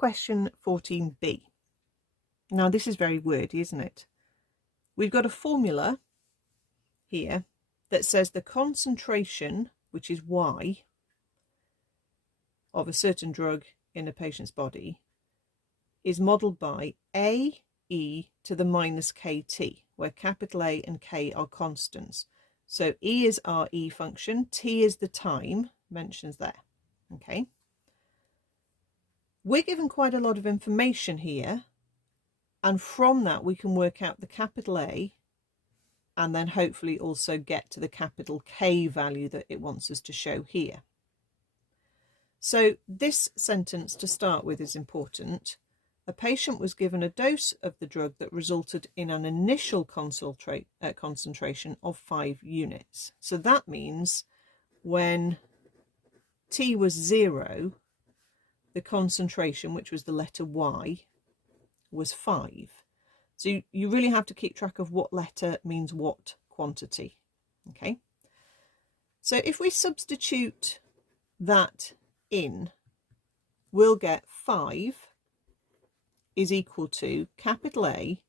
question 14b. Now this is very wordy, isn't it? We've got a formula here that says the concentration, which is Y, of a certain drug in a patient's body is modelled by A e to the minus kt, where capital A and K are constants. So E is our E function, T is the time, mentions there. Okay. We're given quite a lot of information here, and from that we can work out the capital A and then hopefully also get to the capital K value that it wants us to show here. So this sentence to start with is important. A patient was given a dose of the drug that resulted in an initial concentration of 5 units. So that means when T was 0, the concentration, which was the letter Y, was 5. So you really have to keep track of what letter means what quantity. Okay. So if we substitute that in, we'll get 5 is equal to capital A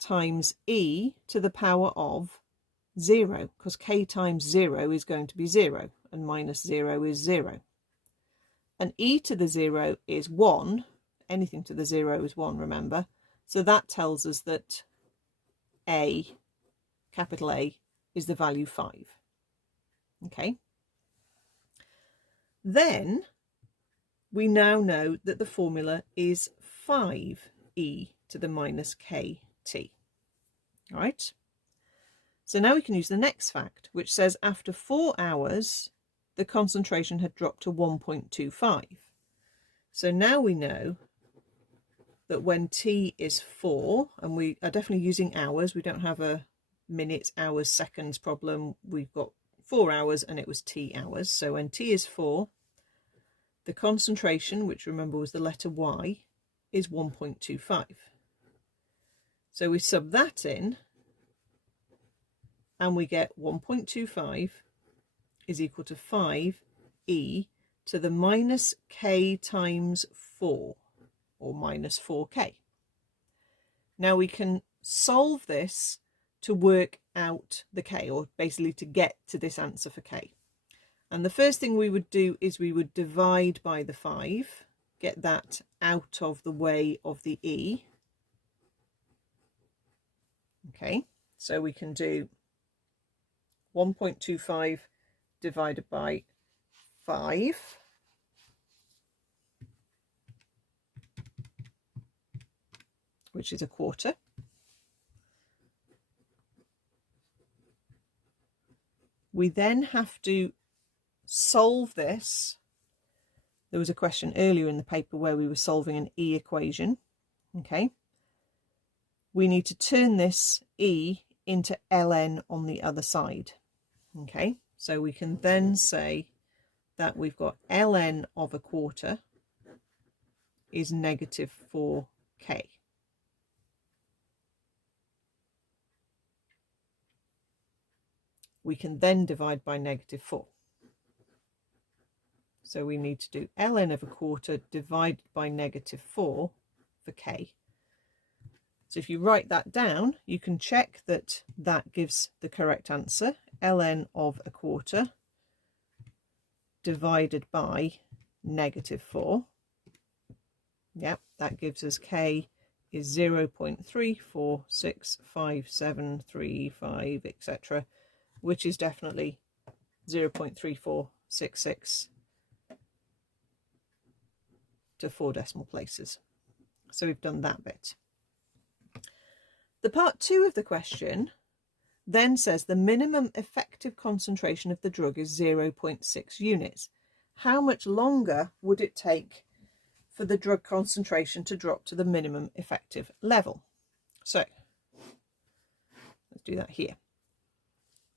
times E to the power of 0, because K times 0 is going to be 0 and minus 0 is 0. And E to the 0 is 1. Anything to the 0 is 1, remember. So that tells us that A, capital A, is the value 5. Okay. Then we now know that the formula is 5e to the minus kt. All right. So now we can use the next fact, which says after 4 hours, the concentration had dropped to 1.25. So now we know that when T is 4, and we are definitely using hours, we don't have a minutes, hours, seconds problem. We've got 4 hours and it was T hours. So when T is 4, the concentration, which remember was the letter Y, is 1.25. So we sub that in and we get 1.25 is equal to 5e to the minus k times 4, or minus 4k. Now we can solve this to work out the k, or basically to get to this answer for k. And the first thing we would do is we would divide by the 5, get that out of the way of the e. Okay, so we can do 1.25 divided by 5. Which is a quarter. We then have to solve this. There was a question earlier in the paper where we were solving an E equation. Okay. We need to turn this E into ln on the other side. Okay. So we can then say that we've got ln of a quarter is negative 4k. We can then divide by negative 4. So we need to do ln of a quarter divided by negative 4 for k. So if you write that down, you can check that that gives the correct answer. Ln of a quarter divided by negative 4. Yep, that gives us k is 0.346573, etc., which is definitely 0.3466 to 4 decimal places. So we've done that bit. The part 2 of the question then says the minimum effective concentration of the drug is 0.6 units. How much longer would it take for the drug concentration to drop to the minimum effective level? So let's do that here.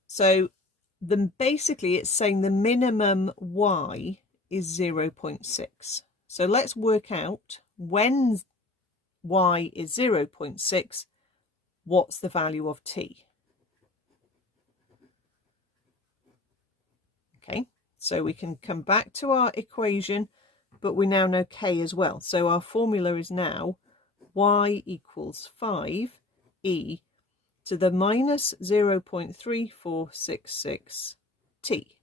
So basically it's saying the minimum Y is 0.6. So let's work out when Y is 0.6, what's the value of T? Okay, so we can come back to our equation, but we now know k as well. So our formula is now y equals 5e to the minus 0.3466 t.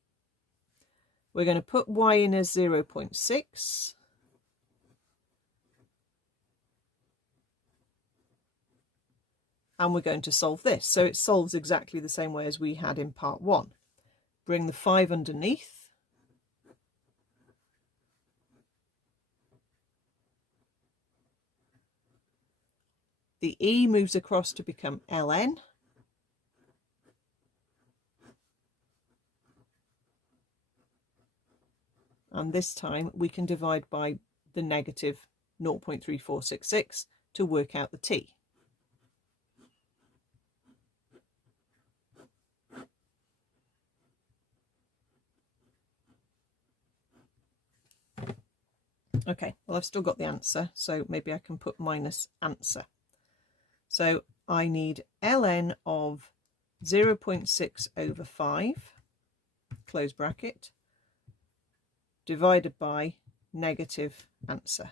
We're going to put y in as 0.6. And we're going to solve this. So it solves exactly the same way as we had in part 1. Bring the 5 underneath. The e moves across to become ln. And this time we can divide by the negative 0.3466 to work out the t. Okay, well, I've still got the answer, so maybe I can put minus answer. So I need ln of 0.6 over 5, close bracket, divided by negative answer.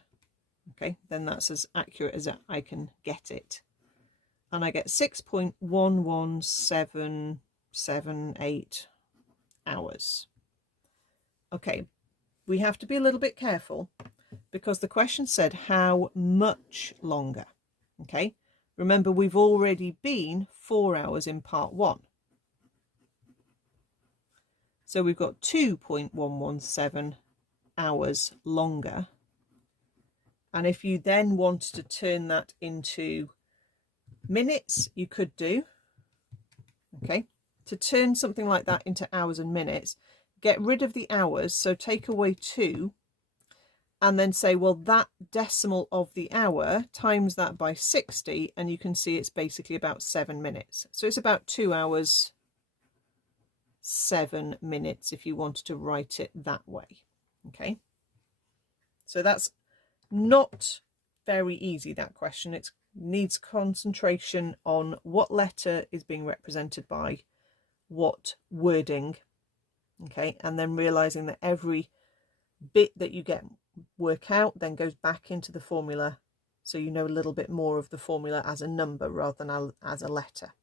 Okay, then that's as accurate as I can get it. And I get 6.11778 hours. Okay, we have to be a little bit careful because the question said how much longer. Okay, remember we've already been 4 hours in part 1. So we've got 2.117 hours longer. And if you then want to turn that into minutes, you could do. Okay, to turn something like that into hours and minutes, get rid of the hours, so take away 2, and then say, well, that decimal of the hour times that by 60, and you can see it's basically about 7 minutes. So it's about 2 hours, 7 minutes if you wanted to write it that way. Okay, so that's not very easy, that question. It needs concentration on what letter is being represented by what wording. Okay, and then realizing that every bit that you work out then goes back into the formula, so you know a little bit more of the formula as a number rather than as a letter.